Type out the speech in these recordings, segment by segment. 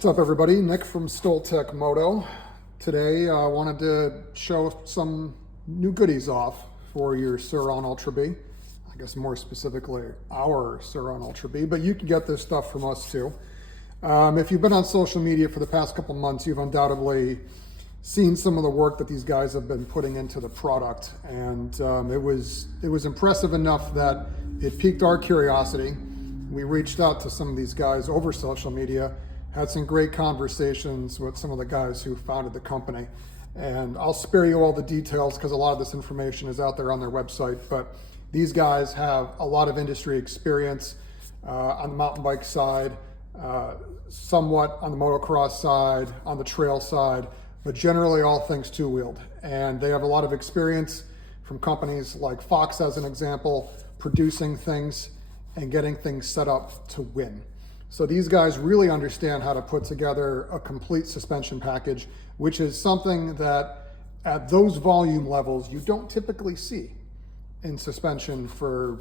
What's up, everybody? Nick from Stoltec Moto. Today I wanted to show some new goodies off for your Sur Ron Ultra Bee. I guess more specifically our Sur Ron Ultra Bee, but you can get this stuff from us too. If you've been on social media for the past couple months, you've undoubtedly seen some of the work that these guys have been putting into the product, and it was impressive enough that it piqued our curiosity. We reached out to some of these guys over social media, had some great conversations with some of the guys who founded the company. And I'll spare you all the details because a lot of this information is out there on their website, but these guys have a lot of industry experience on the mountain bike side, somewhat on the motocross side, on the trail side, but generally all things two-wheeled. And they have a lot of experience from companies like Fox, as an example, producing things and getting things set up to win. So these guys really understand how to put together a complete suspension package, which is something that at those volume levels you don't typically see in suspension for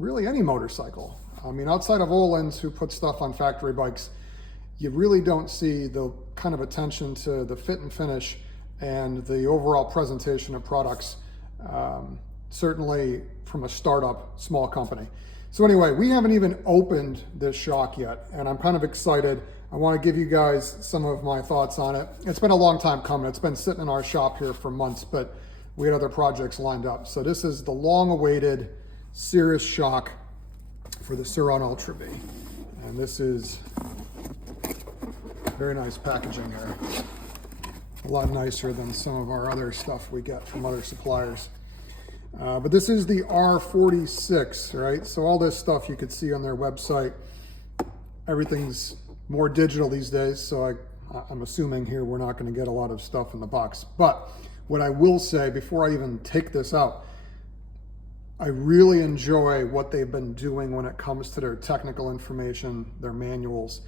really any motorcycle. I mean, outside of Öhlins, who put stuff on factory bikes, you really don't see the kind of attention to the fit and finish and the overall presentation of products, certainly from a startup small company. So anyway, we haven't even opened this shock yet, and I'm kind of excited. I want to give you guys some of my thoughts on it. It's been a long time coming. It's been sitting in our shop here for months, but we had other projects lined up. So this is the long-awaited Sirris shock for the Sur Ron Ultra Bee. And this is very nice packaging here. A lot nicer than some of our other stuff we get from other suppliers. But this is the R46, right? So all this stuff you could see on their website. Everything's more digital these days, so I'm assuming here we're not going to get a lot of stuff in the box. But what I will say before I even take this out, I really enjoy what they've been doing when it comes to their technical information, their manuals.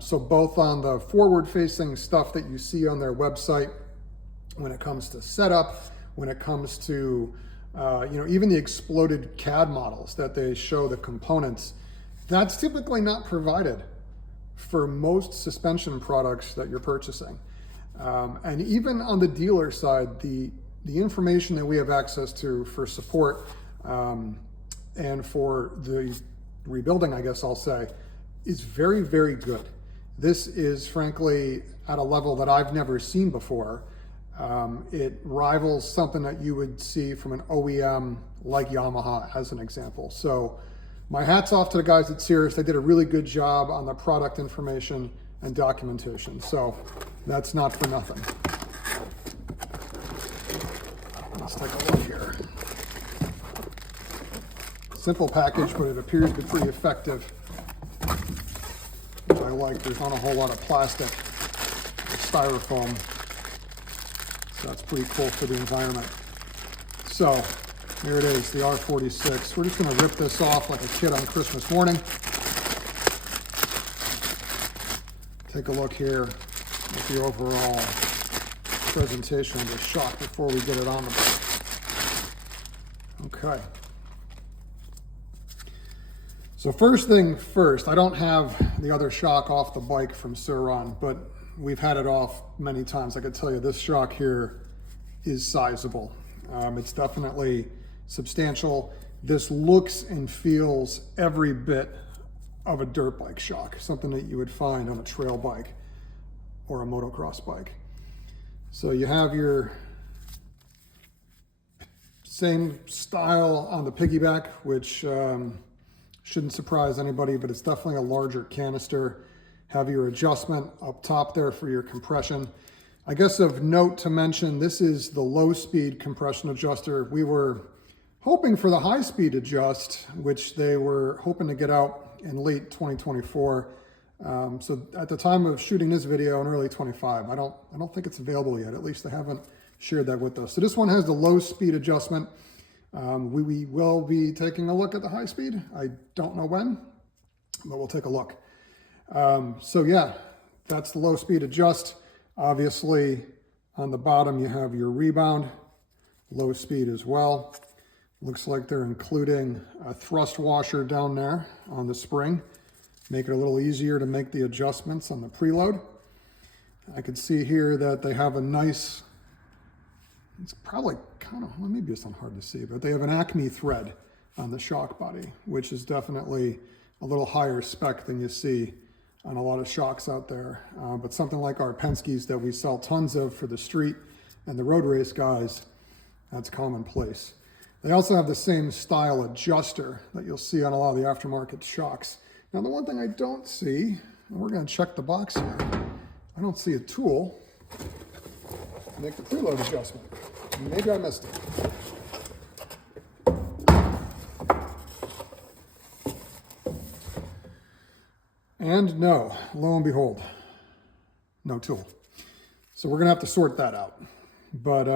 So both on the forward-facing stuff that you see on their website, when it comes to setup, when it comes to even the exploded CAD models that they show the components, that's typically not provided for most suspension products that you're purchasing. And even on the dealer side, the information that we have access to for support and for the rebuilding, I guess I'll say, is very, very good. This is frankly at a level that I've never seen before. It rivals something that you would see from an OEM like Yamaha, as an example. So my hat's off to the guys at Sirris. They did a really good job on the product information and documentation. So that's not for nothing. Let's take a look here. Simple package, but it appears to be pretty effective, which I like. There's not a whole lot of plastic or styrofoam. So that's pretty cool for the environment. So here it is, the R46. We're just going to rip this off like a kid on Christmas morning. Take a look here at the overall presentation of the shock before we get it on the bike. Okay. So first thing first, I don't have the other shock off the bike from Sur Ron, but we've had it off many times. I can tell you this shock here is sizable. It's definitely substantial. This looks and feels every bit of a dirt bike shock, something that you would find on a trail bike or a motocross bike. So you have your same style on the piggyback, which shouldn't surprise anybody, but it's definitely a larger canister. Have your adjustment up top there for your compression. I guess of note to mention, this is the low speed compression adjuster. We were hoping for the high speed adjust, which they were hoping to get out in late 2024. So at the time of shooting this video in early 25, I don't think it's available yet. At least they haven't shared that with us. So this one has the low speed adjustment. We will be taking a look at the high speed. I don't know when, but we'll take a look. So yeah, that's the low speed adjust. Obviously on the bottom you have your rebound, low speed as well. Looks like they're including a thrust washer down there on the spring. make it a little easier to make the adjustments on the preload. I can see here that they have a nice, it's probably kind of, well, maybe it's not hard to see, but they have an Acme thread on the shock body, which is definitely a little higher spec than you see on a lot of shocks out there. But something like our Penske's that we sell tons of for the street and the road race guys, that's commonplace. They also have the same style adjuster that you'll see on a lot of the aftermarket shocks. Now, the one thing I don't see, and we're going to check the box here, I don't see a tool to make the preload adjustment. Maybe I missed it. And no, lo and behold, no tool. So we're gonna have to sort that out. But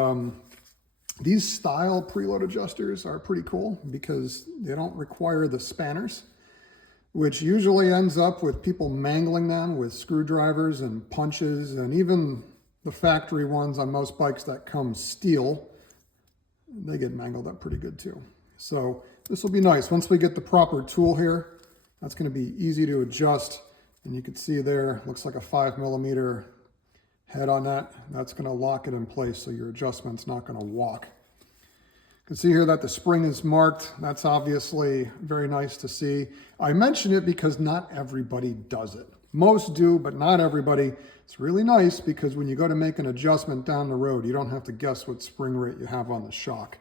these style preload adjusters are pretty cool because they don't require the spanners, which usually ends up with people mangling them with screwdrivers and punches, and even the factory ones on most bikes that come steel, they get mangled up pretty good too. So this will be nice. Once we get the proper tool here, that's going to be easy to adjust. And you can see there, looks like a 5mm head on that. That's going to lock it in place so your adjustment's not going to walk. You can see here that the spring is marked. That's obviously very nice to see. I mention it because not everybody does it. Most do, but not everybody. It's really nice because when you go to make an adjustment down the road, you don't have to guess what spring rate you have on the shock.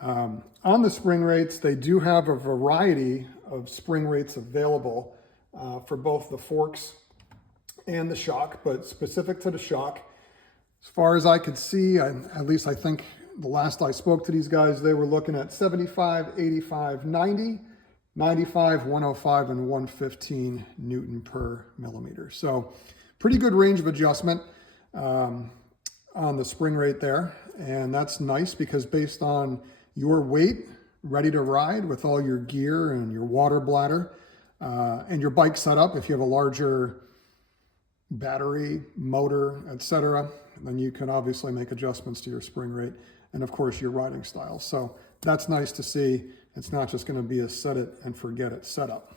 On the spring rates, they do have a variety of spring rates available for both the forks and the shock, but specific to the shock, as far as I could see, at least I think the last I spoke to these guys, they were looking at 75, 85, 90, 95, 105, and 115 Newton per millimeter. So pretty good range of adjustment on the spring rate there. And that's nice because based on your weight, ready to ride with all your gear and your water bladder and your bike setup, if you have a larger battery, motor, etc., then you can obviously make adjustments to your spring rate and of course your riding style. So that's nice to see. It's not just going to be a set it and forget it setup.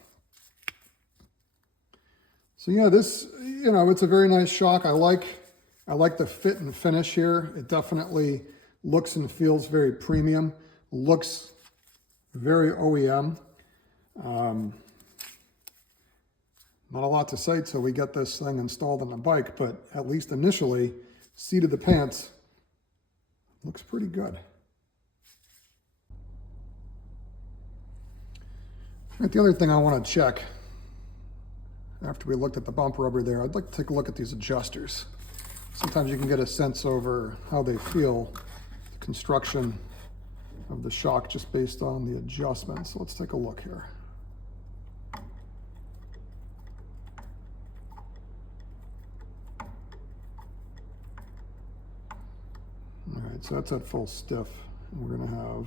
So yeah, this, it's a very nice shock. I like the fit and finish here. It definitely looks and feels very premium. Looks very OEM. Not a lot to say till we get this thing installed on the bike, but at least initially, seat of the pants looks pretty good. All right, the other thing I want to check after we looked at the bumper rubber there, I'd like to take a look at these adjusters. Sometimes you can get a sense over how they feel, the construction of the shock just based on the adjustment. So let's take a look here. All right, so that's at full stiff. And we're going to have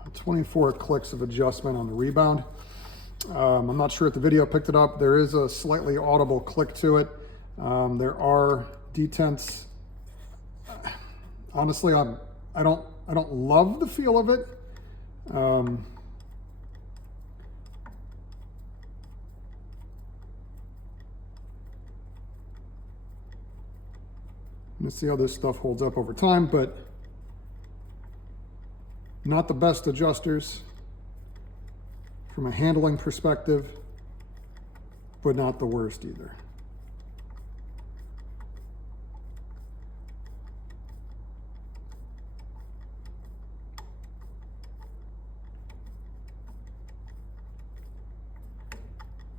about 24 clicks of adjustment on the rebound. I'm not sure if the video picked it up. There is a slightly audible click to it. There are detents. Honestly, I don't love the feel of it. Let's see how this stuff holds up over time, but not the best adjusters from a handling perspective, but not the worst either.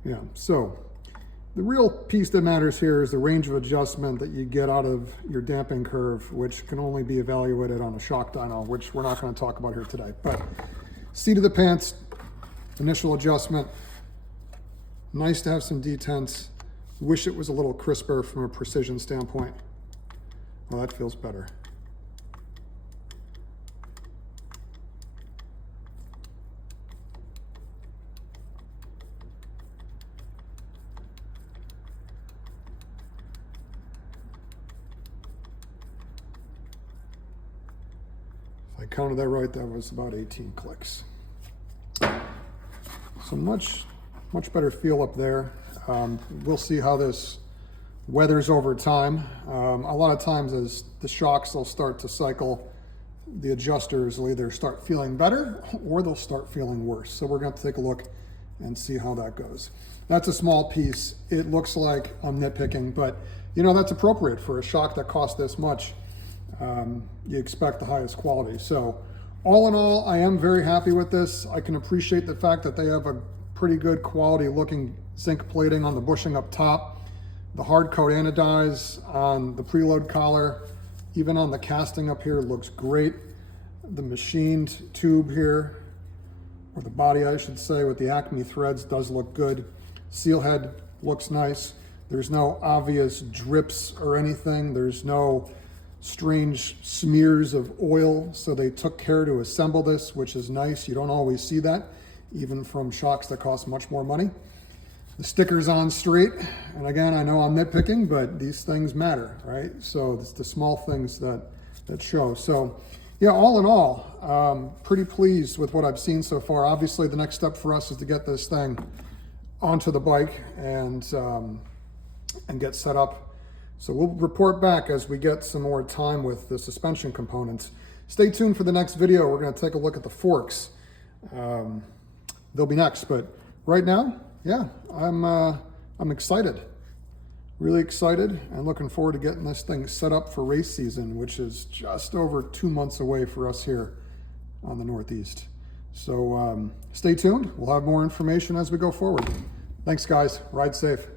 Yeah, so the real piece that matters here is the range of adjustment that you get out of your damping curve, which can only be evaluated on a shock dyno, which we're not going to talk about here today. But seat of the pants, initial adjustment, nice to have some detents. Wish it was a little crisper from a precision standpoint. Well, that feels better. I counted that right, that was about 18 clicks. So much better feel up there. We'll see how this weathers over time. A lot of times as the shocks will start to cycle, the adjusters will either start feeling better or they'll start feeling worse. So we're going to take a look and see how that goes. That's a small piece. It looks like I'm nitpicking, but you know, that's appropriate for a shock that costs this much. You expect the highest quality. So all in all, I am very happy with this. I can appreciate the fact that they have a pretty good quality looking zinc plating on the bushing up top. The hard coat anodize on the preload collar, even on the casting up here, looks great. The machined tube here, or the body I should say, with the Acme threads does look good. Seal head looks nice. There's no obvious drips or anything. There's no strange smears of oil, so they took care to assemble this, which is nice. You don't always see that, even from shocks that cost much more money. The sticker's on straight, and again, I know I'm nitpicking, but these things matter, right? So it's the small things that show. So yeah, all in all, pretty pleased with what I've seen so far. Obviously, the next step for us is to get this thing onto the bike and get set up. So we'll report back as we get some more time with the suspension components. Stay tuned for the next video. We're going to take a look at the forks. They'll be next, but right now, yeah, I'm excited, really excited, and looking forward to getting this thing set up for race season, which is just over 2 months away for us here on the Northeast. So stay tuned. We'll have more information as we go forward. Thanks, guys. Ride safe.